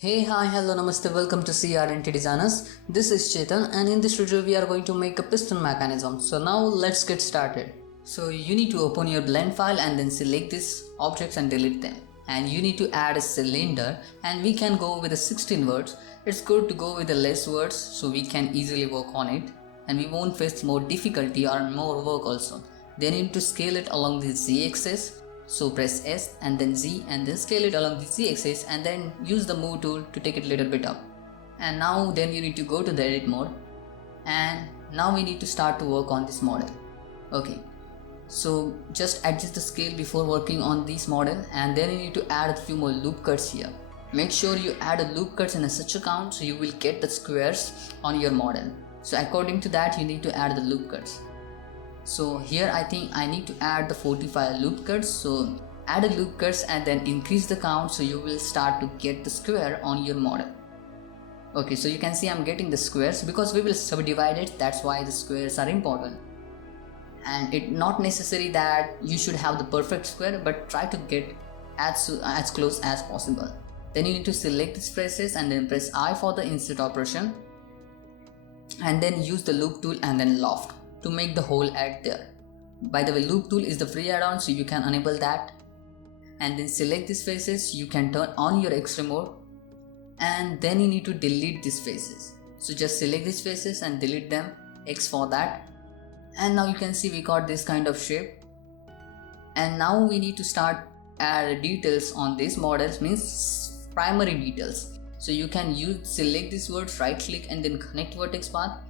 Hey, hi, hello, namaste, welcome to CRNT Designers. This is Chetan, and in this tutorial we are going to make a piston mechanism. So now let's get started. So you need to open your blend file and then select these objects and delete them. And you need to add a cylinder, and we can go with the 16 words. It's good to go with the less words so we can easily work on it and we won't face more difficulty or more work also. Then you need to scale it along the z-axis. So press S and then Z and then scale it along the Z axis and then use the move tool to take it a little bit up. And now then you need to go to the edit mode, and now we need to start to work on this model. Okay, so just adjust the scale before working on this model, and then you need to add a few more loop cuts here. Make sure you add a loop cuts in a such a count so you will get the squares on your model. So according to that you need to add the loop cuts. So here I think I need to add the 45 loop cuts. So add a loop cuts and then increase the count so you will start to get the square on your model. Okay, so you can see I'm getting the squares because we will subdivide it. That's why the squares are important. And it's not necessary that you should have the perfect square, but try to get as close as possible. Then you need to select these faces and then press I for the insert operation. And then use the loop tool and then loft to make the whole add there. By the way, loop tool is the free add-on, so you can enable that. And then select these faces, you can turn on your X-ray mode, and then you need to delete these faces. So just select these faces and delete them, X for that. And now you can see we got this kind of shape. And now we need to start add details on these models, means primary details. So you can select this word, right click and then connect vertex path.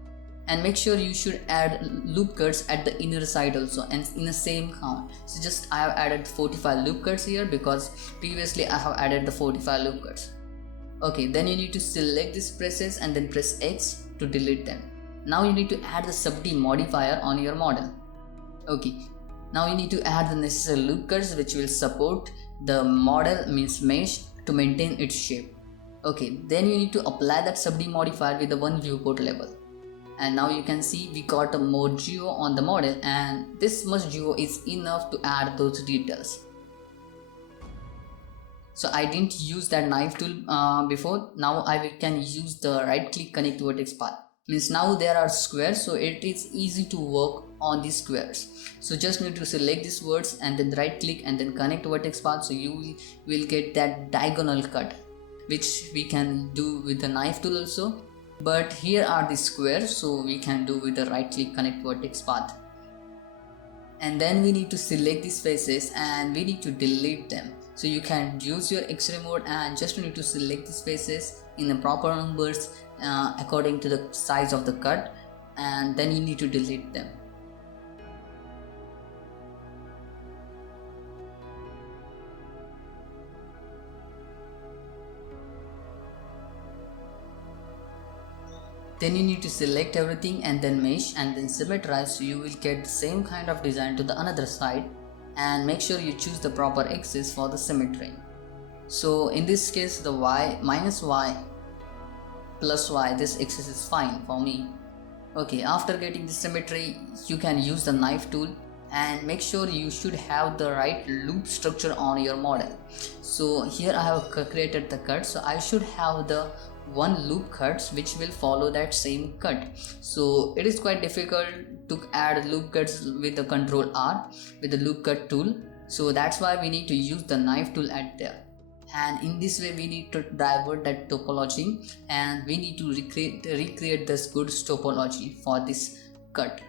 And make sure you should add loop cuts at the inner side also and in the same count. So just I have added 45 loop cuts here because previously I have added the 45 loop cuts. Okay, then you need to select these presses and then press X to delete them. Now you need to add the subd modifier on your model. Okay, now you need to add the necessary loop cuts which will support the model, means mesh, to maintain its shape. Okay, then you need to apply that subd modifier with the one viewport level. And now you can see we got a more geo on the model, and this much geo is enough to add those details. So I didn't use that knife tool before. Now I can use the right click connect vertex path. Means now there are squares, so it is easy to work on these squares. So just need to select these words and then right click and then connect vertex path, so you will get that diagonal cut, which we can do with the knife tool also. But here are the squares, so we can do with the right click connect vertex path. And then we need to select these faces and we need to delete them. So you can use your X-ray mode and just need to select these faces in the proper numbers according to the size of the cut, and then you need to delete them. Then you need to select everything and then mesh and then symmetrize, so you will get the same kind of design to the another side, and make sure you choose the proper axis for the symmetry. So in this case the y minus y plus y, this axis is fine for me. Okay, after getting the symmetry you can use the knife tool and make sure you should have the right loop structure on your model. So here I have created the cut, so I should have the one loop cuts which will follow that same cut. So it is quite difficult to add loop cuts with the control R with the loop cut tool, so that's why we need to use the knife tool at there. And in this way we need to divert that topology and we need to recreate this good topology for this cut.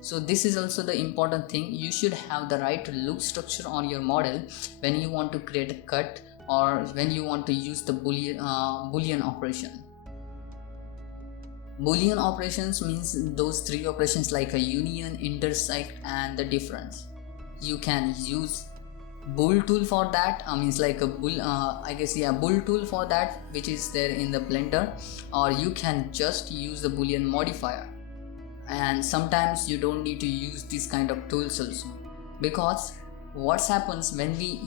So this is also the important thing, you should have the right loop structure on your model when you want to create a cut or when you want to use the boolean operation. Boolean operations means those three operations like a union, intersect and the difference. You can use bool tool for that, means like a bool, bool tool for that, which is there in the blender, or you can just use the boolean modifier. And sometimes you don't need to use this kind of tools also, because what happens when we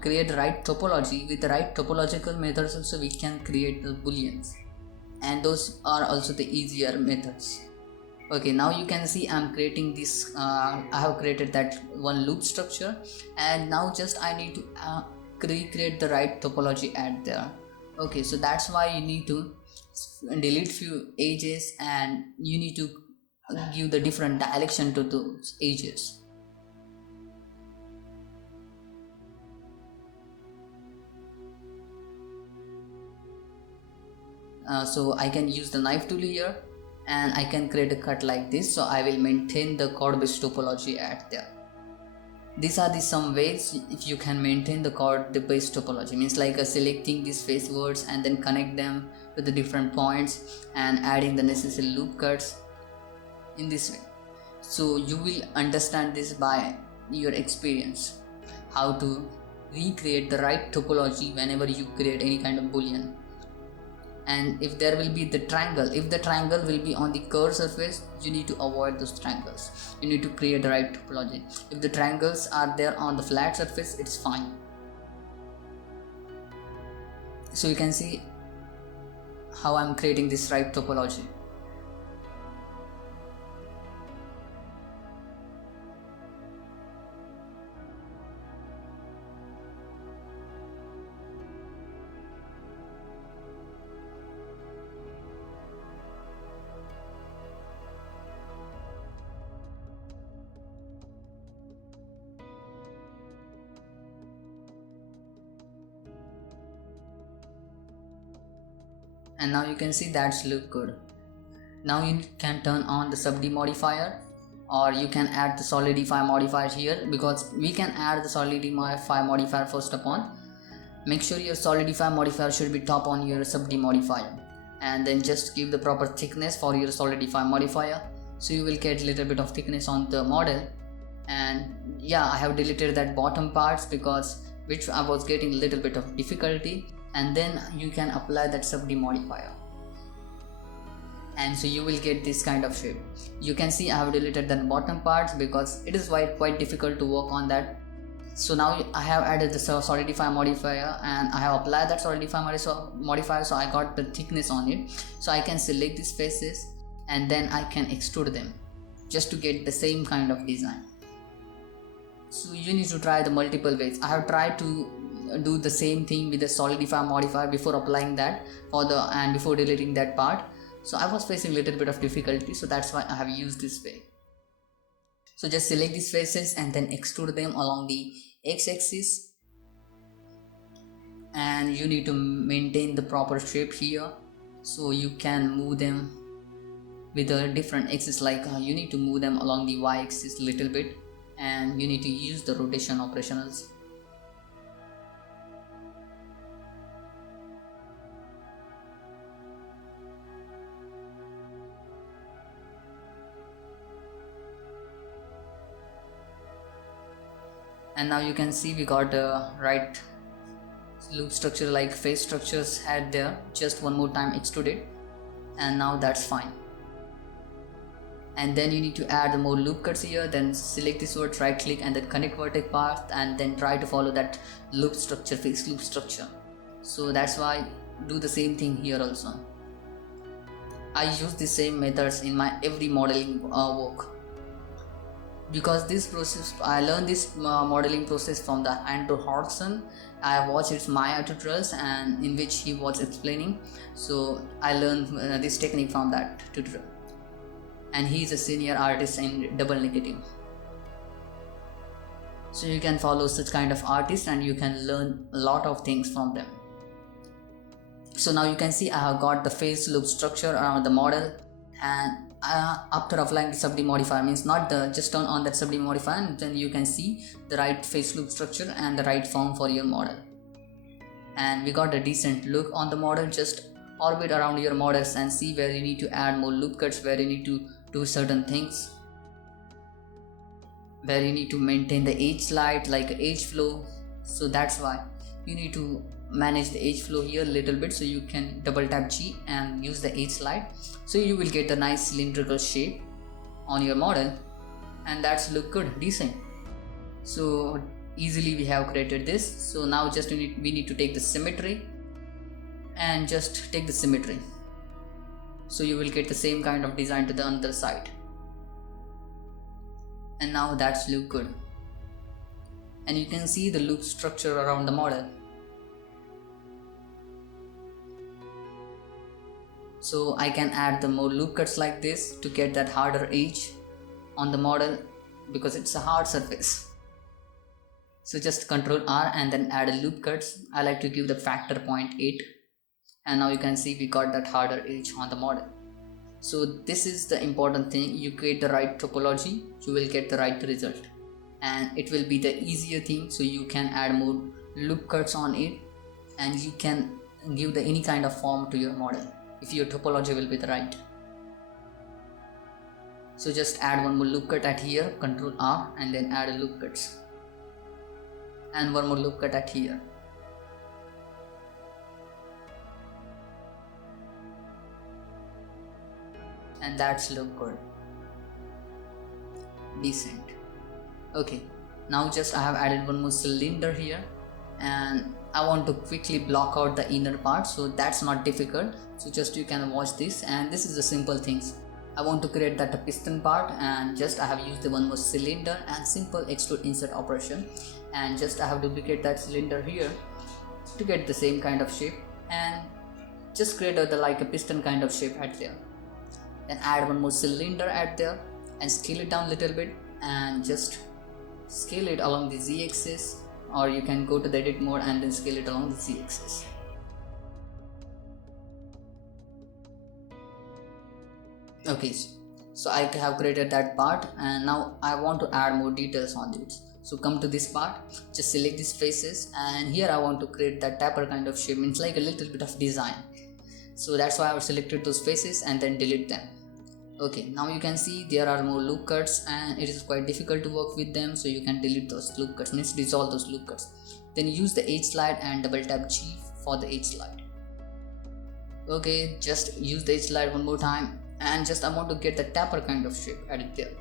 create the right topology, with the right topological methods also we can create the booleans, and those are also the easier methods. Okay, now you can see I'm creating this I have created that one loop structure, and now just I need to recreate the right topology at there. Okay, so that's why you need to delete few edges and you need to give the different direction to those edges. So I can use the knife tool here and I can create a cut like this, so I will maintain the chord based topology at there. These are the some ways if you can maintain the chord based topology, means like selecting these face words and then connect them to the different points and adding the necessary loop cuts in this way. So you will understand this by your experience, how to recreate the right topology whenever you create any kind of boolean. And if there will be the triangle, if the triangle will be on the curved surface, you need to avoid those triangles. You need to create the right topology. If the triangles are there on the flat surface, it's fine. So you can see how I'm creating this right topology. And now you can see that's look good. Now you can turn on the Subdivision modifier, or you can add the Solidify modifier here, because we can add the Solidify modifier first upon. Make sure your Solidify modifier should be top on your Subdivision modifier, and then just give the proper thickness for your Solidify modifier, so you will get little bit of thickness on the model. And yeah, I have deleted that bottom parts because which I was getting a little bit of difficulty. And then you can apply that Subdivision modifier, and so you will get this kind of shape. You can see I have deleted that bottom parts because it is quite difficult to work on that. So now I have added the Solidify modifier and I have applied that Solidify modifier, so I got the thickness on it. So I can select these faces and then I can extrude them just to get the same kind of design. So you need to try the multiple ways. I have tried to do the same thing with the Solidify modifier before applying that and before deleting that part. So I was facing a little bit of difficulty, so that's why I have used this way. So just select these faces and then extrude them along the x-axis, and you need to maintain the proper shape here, so you can move them with a different axis. Like you need to move them along the y-axis a little bit, and you need to use the rotation operationals. And now you can see we got the right loop structure like face structures had there. Just one more time extrude it, and now that's fine. And then you need to add more loop cuts here. Then select this word, right click, and then connect vertex path, and then try to follow that loop structure, face loop structure. So that's why do the same thing here also. I use the same methods in my every modeling work, because this process I learned this modeling process from the Andrew Hodgson. I watched his Maya tutorials and in which he was explaining, so I learned this technique from that tutorial, and he is a senior artist in double negative. So you can follow such kind of artists and you can learn a lot of things from them. So now you can see I have got the face loop structure around the model, and after applying the Subdivision modifier, means not the just turn on that Subdivision modifier, and then you can see the right face loop structure and the right form for your model. And we got a decent look on the model. Just orbit around your models and see where you need to add more loop cuts, where you need to do certain things, where you need to maintain the edge slide like edge flow. So that's why you need to manage the edge flow here a little bit. So you can double tap G and use the edge slide, so you will get a nice cylindrical shape on your model, and that's look good, decent. So easily we have created this. So now just we need to take the symmetry and just take the symmetry, so you will get the same kind of design to the other side. And now that's look good. and you can see the loop structure around the model. So I can add the more loop cuts like this to get that harder edge on the model because it's a hard surface. So just Ctrl R and then add a loop cuts. I like to give the factor 0.8, and now you can see we got that harder edge on the model. So this is the important thing. You create the right topology, you will get the right result, and it will be the easier thing. So you can add more loop cuts on it, and you can give any kind of form to your model if your topology will be the right. So just add one more loop cut at here, Ctrl R, and then add a loop cuts, and one more loop cut at here. And that's look good, decent. Okay, now just I have added one more cylinder here, and I want to quickly block out the inner part, so that's not difficult. So just you can watch this, and this is the simple things. I want to create that piston part, and just I have used the one more cylinder and simple extrude insert operation, and just I have duplicate that cylinder here to get the same kind of shape, and just create like a piston kind of shape at there. Then add one more cylinder at there and scale it down a little bit, and just scale it along the z-axis, or you can go to the edit mode and then scale it along the z-axis. Okay, so I have created that part, and now I want to add more details on it. So come to this part, just select these faces, and here I want to create that taper kind of shape, means like a little bit of design. So that's why I have selected those faces and then delete them. Okay, now you can see there are more loop cuts, and it is quite difficult to work with them, so you can delete those loop cuts, means dissolve those loop cuts. Then use the edge slide and double tap G for the edge slide. Okay, just use the edge slide one more time, and just I want to get the taper kind of shape, add it there.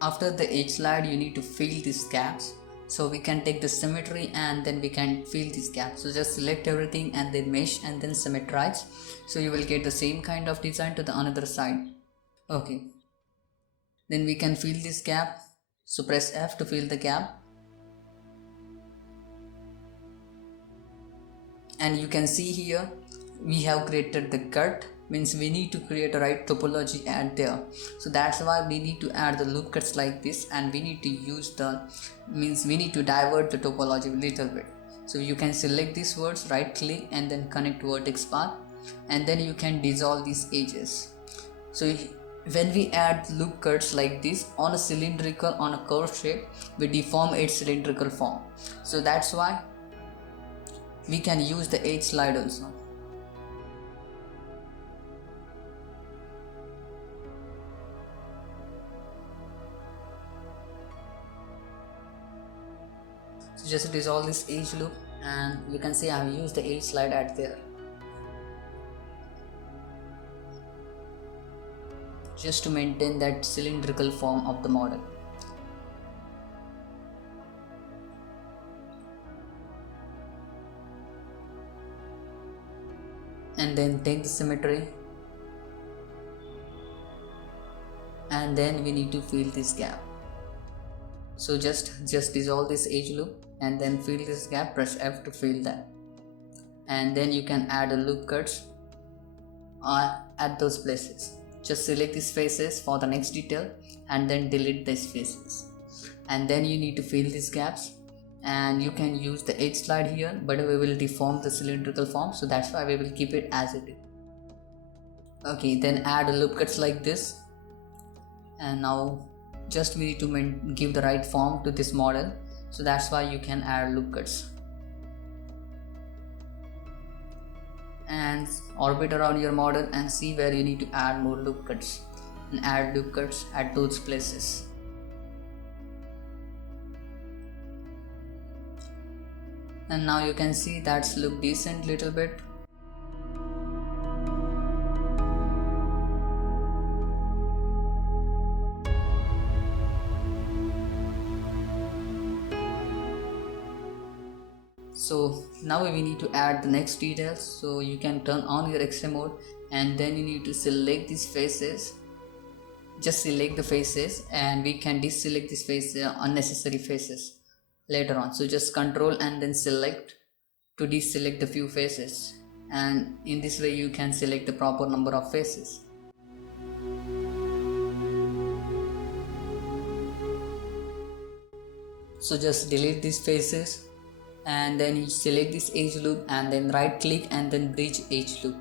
After the edge slide, you need to fill these gaps. So we can take the symmetry and then we can fill these gaps. So just select everything and then mesh and then symmetrize. So you will get the same kind of design to the another side. Okay. Then we can fill this gap. So press F to fill the gap. And you can see here we have created the cut, means we need to create a right topology at there. So that's why we need to add the loop cuts like this, and we need to use we need to divert the topology a little bit. So you can select these words, right click and then connect vertex path, and then you can dissolve these edges. So when we add loop cuts like this on a cylindrical, on a curved shape, we deform its cylindrical form. So that's why we can use the edge slide also. So just dissolve this edge loop, and you can see I have used the edge slide at there. Just to maintain that cylindrical form of the model. And then take the symmetry, and then we need to fill this gap. So just dissolve this edge loop and then fill this gap, press F to fill that, and then you can add a loop cuts at those places. Just select these faces for the next detail and then delete these faces, and then you need to fill these gaps, and you can use the edge slide here, but we will deform the cylindrical form, so that's why we will keep it as it is. Okay, then add a loop cuts like this, and now just we need to give the right form to this model, so that's why you can add loop cuts. And orbit around your model and see where you need to add more loop cuts, and add loop cuts at those places. And now you can see that's look decent little bit, So now we need to add the next details. So you can turn on your X-ray mode and then you need to select these faces. Just select the faces and we can deselect these faces, unnecessary faces later on. So just control and then select to deselect the few faces, and in this way you can select the proper number of faces. So just delete these faces and then you select this edge loop and then right click and then bridge edge loop.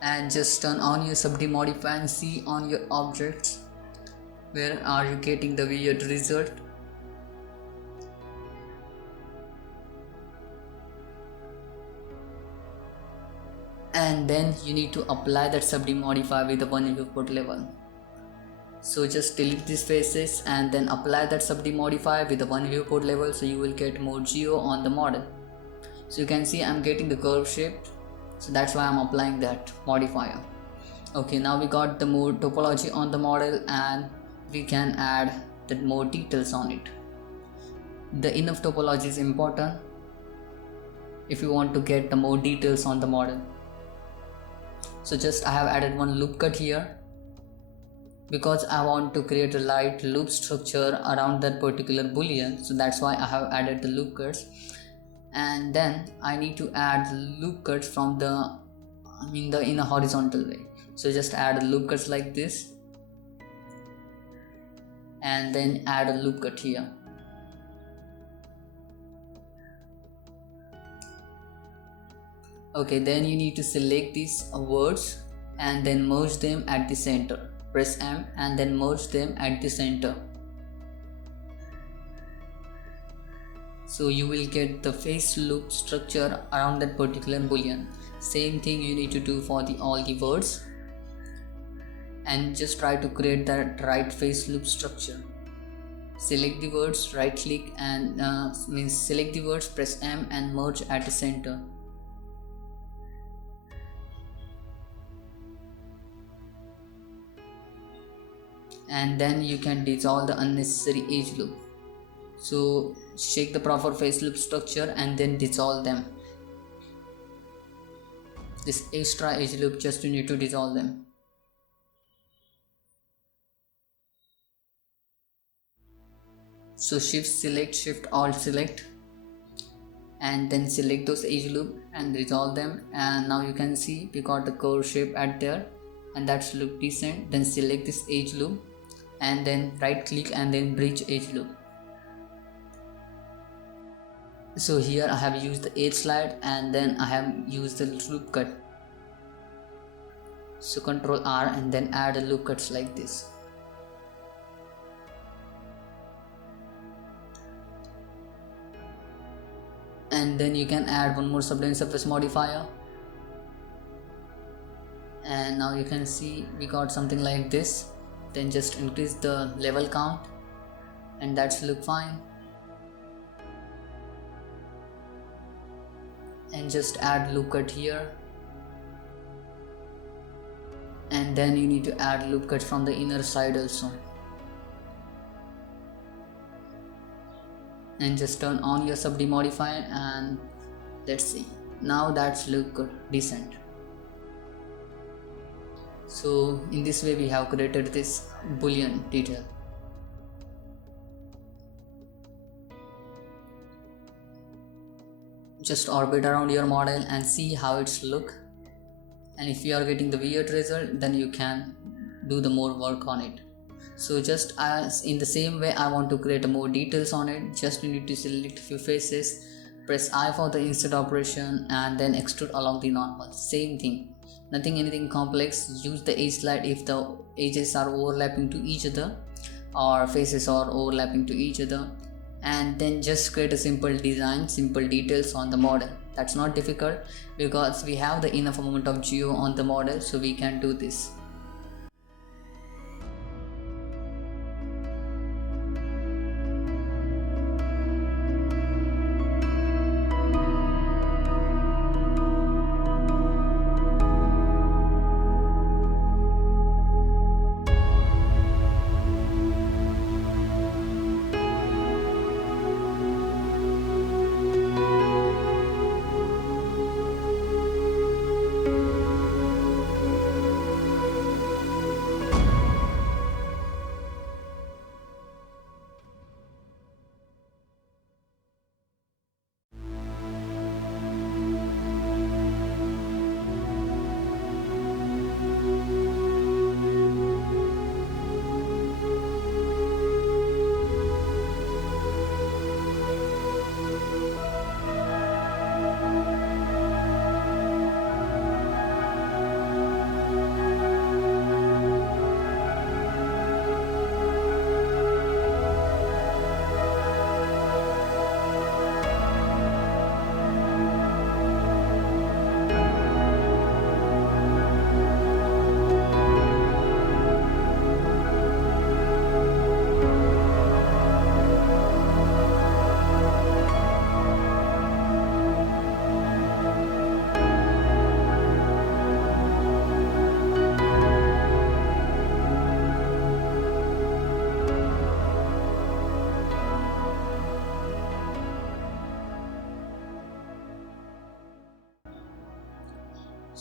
And just turn on your Subdivision modify and see on your objects where are you getting the weird result. And then you need to apply that Subdivision modify with the one viewport level. So just delete these faces and then apply that Subdivision modify with the one viewport level, so you will get more geo on the model. So you can see I'm getting the curve shape, so that's why I'm applying that modifier. Okay, now we got the more topology on the model and we can add the more details on it. The enough topology is important if you want to get the more details on the model. So just I have added one loop cut here because I want to create a light loop structure around that particular boolean, so that's why I have added the loop cuts. And then I need to add loop cuts from in a horizontal way. So just add loop cuts like this and then add a loop cut here. Okay, then you need to select these words and then merge them at the center. Press M and then merge them at the center. So you will get the face loop structure around that particular boolean. Same thing you need to do for all the words, and just try to create that right face loop structure. Select the words, right click and select the words, press M and merge at the center. And then you can dissolve the unnecessary edge loop. So check the proper face loop structure and then dissolve them. This extra edge loop, just you need to dissolve them. So shift select, shift alt select and then select those edge loop and dissolve them, and now you can see we got the curve shape at there and that's look decent. Then select this edge loop and then right click and then bridge edge loop. So here I have used the edge slide and then I have used the loop cut. So Ctrl R and then add a loop cuts like this. And then you can add one more subdivision surface modifier. And now you can see we got something like this. Then just increase the level count and that's look fine. And just add loop cut here. And then you need to add loop cut from the inner side also. And just turn on your Subdivision modifier and let's see. Now that's look good, decent. So in this way we have created this boolean detail. Just orbit around your model and see how it's look, and if you are getting the weird result then you can do the more work on it. So just as in the same way I want to create more details on it, just you need to select few faces, press I for the insert operation and then extrude along the normal. Same thing, anything complex. Use the edge slide if the edges are overlapping to each other or faces are overlapping to each other, and then just create a simple design, simple details on the model. That's not difficult because we have the enough amount of geo on the model, so we can do this.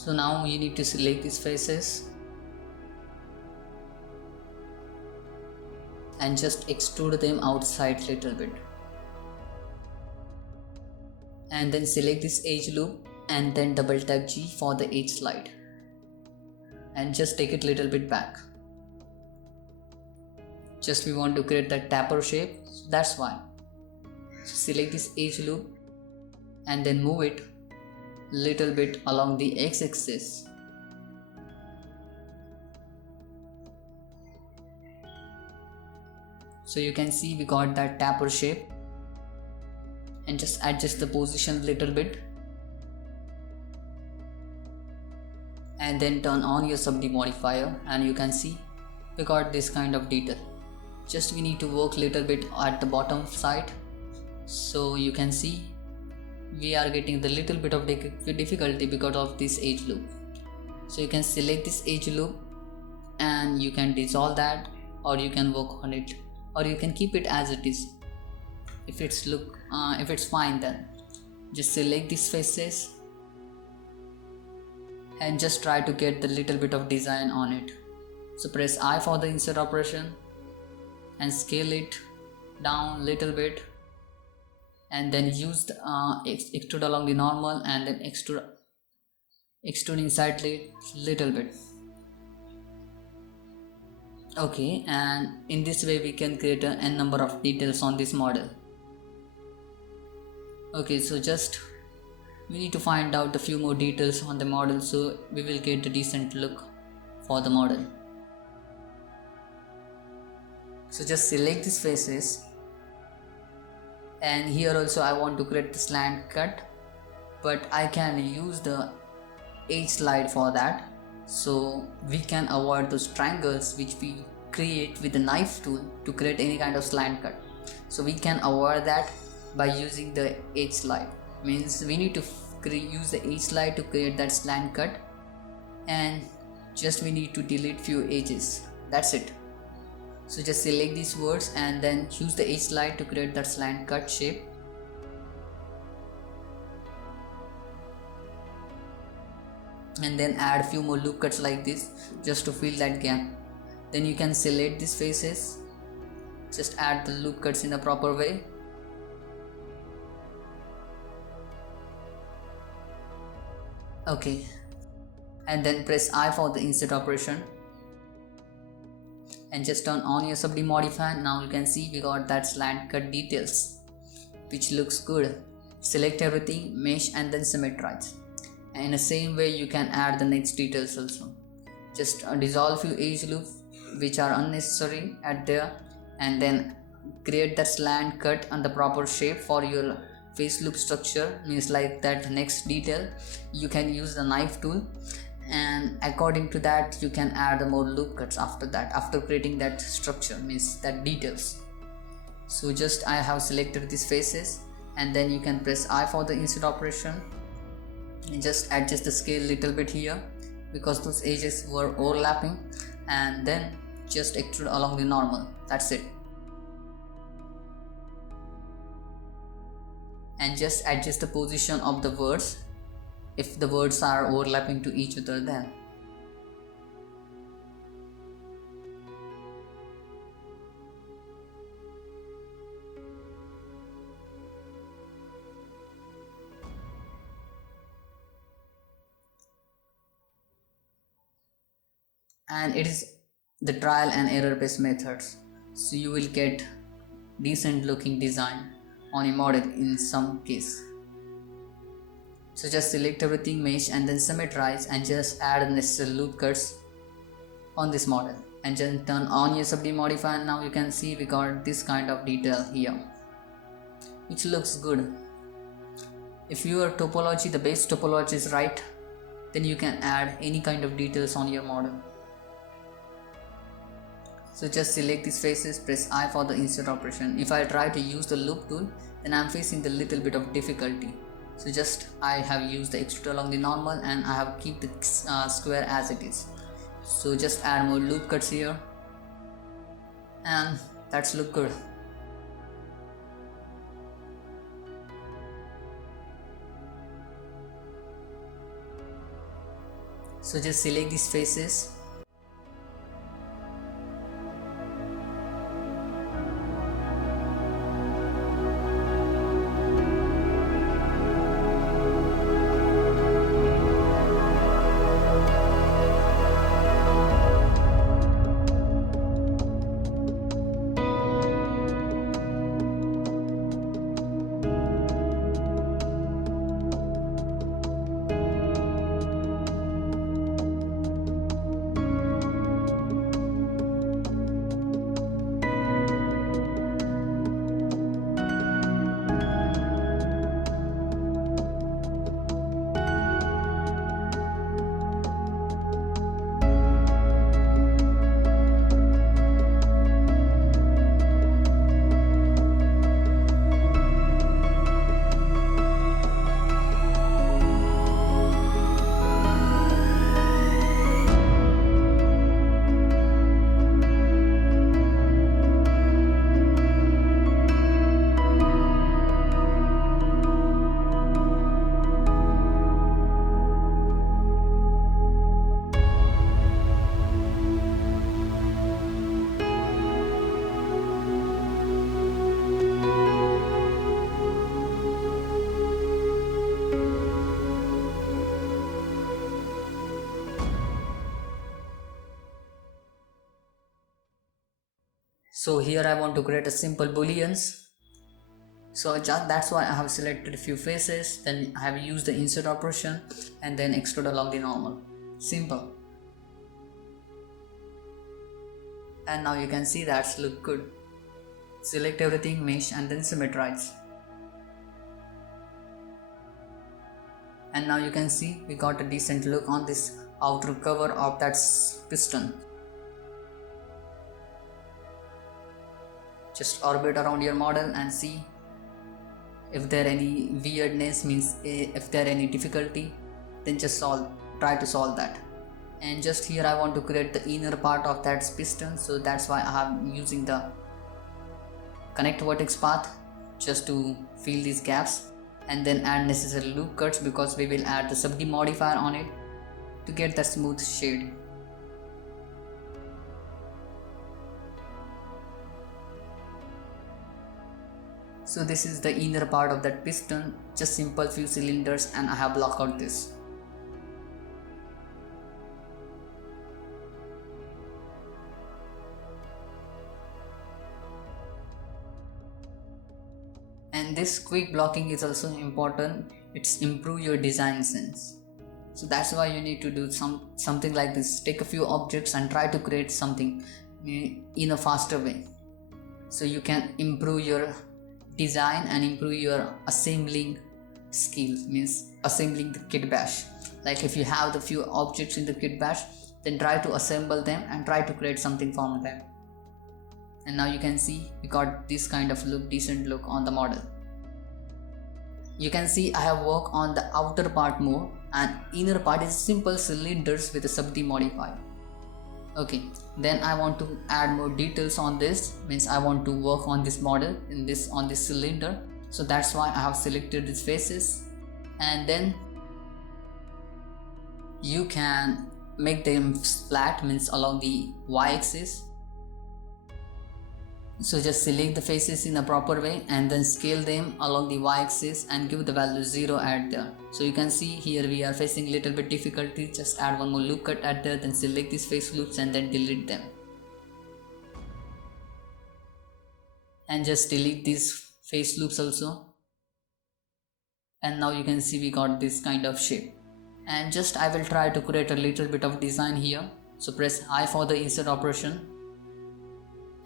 So now you need to select these faces and just extrude them outside little bit, and then select this edge loop and then double tap G for the edge slide and just take it little bit back. Just we want to create that taper shape, that's why. So select this edge loop and then move it little bit along the x-axis. So you can see we got that taper shape, and just adjust the position little bit and then turn on your subdivision modifier, and you can see we got this kind of detail. Just we need to work little bit at the bottom side, so you can see we are getting the little bit of difficulty because of this edge loop. So you can select this edge loop and you can dissolve that, or you can work on it, or you can keep it as it is. If it's fine, then just select these faces and just try to get the little bit of design on it. So press I for the insert operation and scale it down little bit, and then use the extrude along the normal and then extrude inside it little bit. Okay, and in this way we can create an n number of details on this model. Okay, so just we need to find out a few more details on the model, so we will get a decent look for the model. So just select these faces, and here also I want to create the slant cut, but I can use the edge slide for that, so we can avoid those triangles which we create with the knife tool to create any kind of slant cut. So we can avoid that by using the edge slide. Means we need to use the edge slide to create that slant cut, and just we need to delete few edges, that's it. So just select these words and then use the edge slide to create that slant cut shape. And then add few more loop cuts like this just to fill that gap. Then you can select these faces, just add the loop cuts in the proper way. Okay, and then press I for the insert operation and just turn on your subdivision modifier. Now you can see we got that slant cut details which looks good. Select everything, mesh and then symmetrize. And in the same way you can add the next details also. Just dissolve few edge loops which are unnecessary at there, and then create that slant cut on the proper shape for your face loop structure. Means like that next detail you can use the knife tool, and according to that you can add more loop cuts after that, after creating that structure, means that details. So just I have selected these faces, and then you can press I for the insert operation and just adjust the scale little bit here because those edges were overlapping, and then just extrude along the normal, that's it. And just adjust the position of the words if the words are overlapping to each other then. And it is the trial and error based methods, so you will get decent looking design on a model in some case. So just select everything, mesh and then symmetrize, and just add necessary loop cuts on this model, and then turn on your subdivision modifier. Now you can see we got this kind of detail here which looks good. If your topology, the base topology is right, then you can add any kind of details on your model. So just select these faces, press I for the insert operation. If I try to use the loop tool, then I am facing the little bit of difficulty. So just I have used the extrude along the normal, and I have keep the square as it is. So just add more loop cuts here, and that's look good. So just select these faces. So here I want to create a simple booleans. So that's why I have selected a few faces, then I have used the insert operation and then extrude along the normal. Simple. And now you can see that's look good. Select everything, mesh and then symmetrize. And now you can see we got a decent look on this outer cover of that piston. Just orbit around your model and see if there any weirdness, means if there any difficulty, then just try to solve that. And just here I want to create the inner part of that piston, so that's why I am using the connect vertex path just to fill these gaps, and then add necessary loop cuts because we will add the subd modifier on it to get the smooth shade. So this is the inner part of that piston, just simple few cylinders, and I have blocked out this. And this quick blocking is also important. It's improve your design sense. So that's why you need to do something like this. Take a few objects and try to create something in a faster way, so you can improve your design and improve your assembling skills, means assembling the kit bash. Like if you have the few objects in the kit bash, then try to assemble them and try to create something from them. And now you can see we got this kind of look, decent look on the model. You can see I have worked on the outer part more, and inner part is simple cylinders with a subd modifier. Okay, then I want to add more details on this, means I want to work on this model on this cylinder. So that's why I have selected these faces, and then you can make them flat, means along the y-axis. So just select the faces in a proper way and then scale them along the y-axis and give the value 0 at there. So you can see here we are facing little bit difficulty. Just add one more loop cut at there, then select these face loops and then delete them. And just delete these face loops also. And now you can see we got this kind of shape. And just I will try to create a little bit of design here. So press I for the insert operation.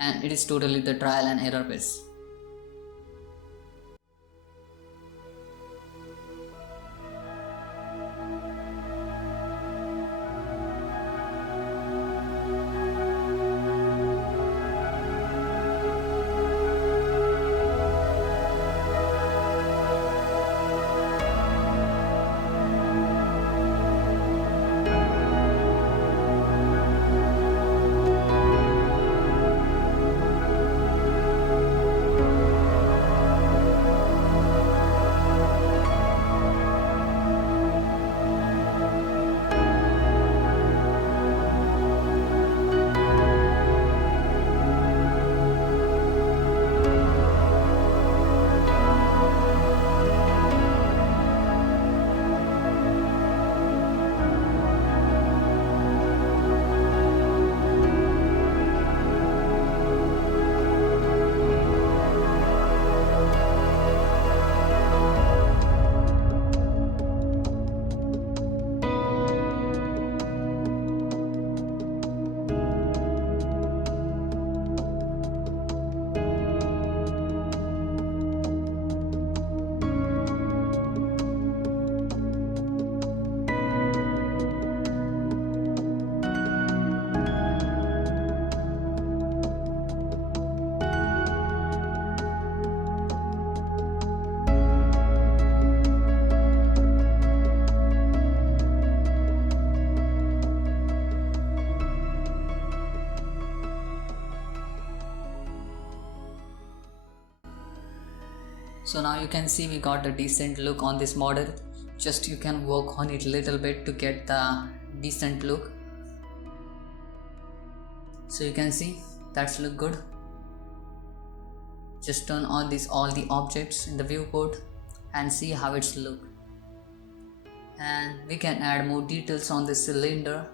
And it is totally the trial and error base. So now you can see we got a decent look on this model. Just you can work on it a little bit to get the decent look. So you can see that's look good. Just turn on all the objects in the viewport and see how it's look. And we can add more details on this cylinder.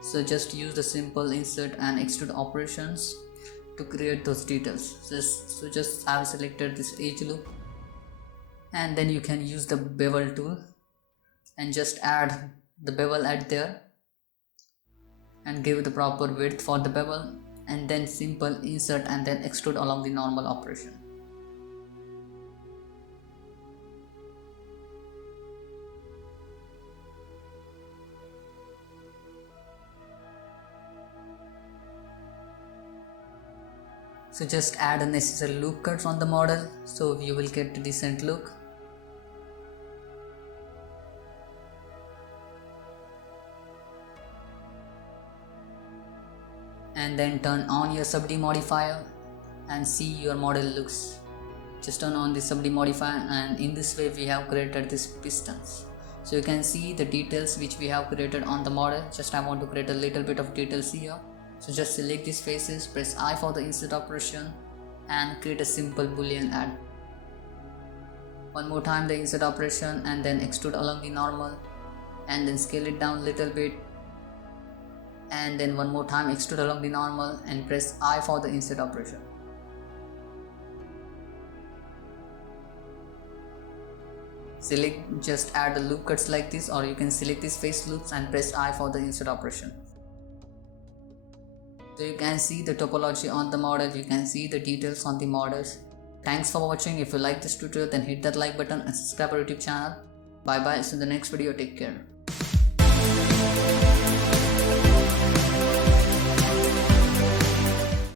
So just use the simple insert and extrude operations to create those details. So just have selected this edge loop, and then you can use the bevel tool and just add the bevel at there and give the proper width for the bevel, and then simple insert and then extrude along the normal operation. So just add a necessary loop cuts on the model so you will get a decent look. And then turn on your subd modifier and see your model looks. Just turn on the subd modifier, and in this way we have created these pistons. So you can see the details which we have created on the model. Just I want to create a little bit of details here. So just select these faces, press I for the insert operation and create a simple boolean add. One more time the insert operation and then extrude along the normal, and then scale it down a little bit, and then one more time extrude along the normal and press I for the insert operation. Select, just add the loop cuts like this, or you can select these face loops and press I for the insert operation. So you can see the topology on the model, you can see the details on the models. Thanks for watching. If you like this tutorial, then hit that like button and subscribe our YouTube channel. Bye bye, see you in the next video, take care.